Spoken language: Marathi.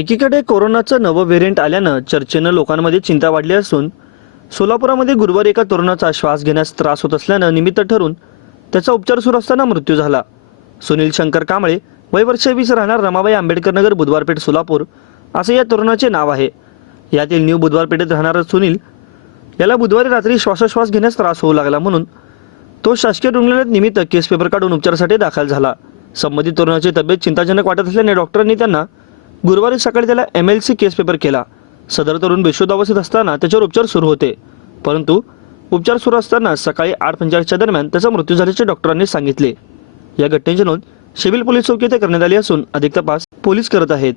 एकीकडे कोरोनाचं नवं व्हेरियंट आल्यानं चर्चेनं लोकांमध्ये चिंता वाढली असून सोलापुरामध्ये गुरुवारी एका तरुणाचा श्वास घेण्यास त्रास होत असल्यानं निमित्त ठरून त्याचा उपचार सुरू असताना मृत्यू झाला. सुनील शंकर कांबळे, वय वर्ष 20, राहणार रमाबाई आंबेडकर नगर, बुधवारपेठ, सोलापूर असे या तरुणाचे नाव आहे. यातील न्यू बुधवारपेठेत राहणारा सुनील याला बुधवारी रात्री श्वासोच्छ्वास घेण्यास त्रास होऊ लागला म्हणून तो शासकीय रुग्णालयात निमित्त केस पेपर काढून उपचारासाठी दाखल झाला. संबंधित तरुणाची तब्येत चिंताजनक वाटत असल्याने डॉक्टरांनी त्यांना गुरुवारी सकाळी त्याला MLC केस पेपर केला. सदर तरुण बेशुद्धावस्थेत असताना त्याच्यावर उपचार सुरू होते, परंतु उपचार सुरू असताना सकाळी 8:45च्या दरम्यान त्याचा मृत्यू झाल्याचे डॉक्टरांनी सांगितले. या घटनेची नोंद सिव्हिल पोलीस चौकी येथे करण्यात आली असून अधिक तपास पोलीस करत आहेत.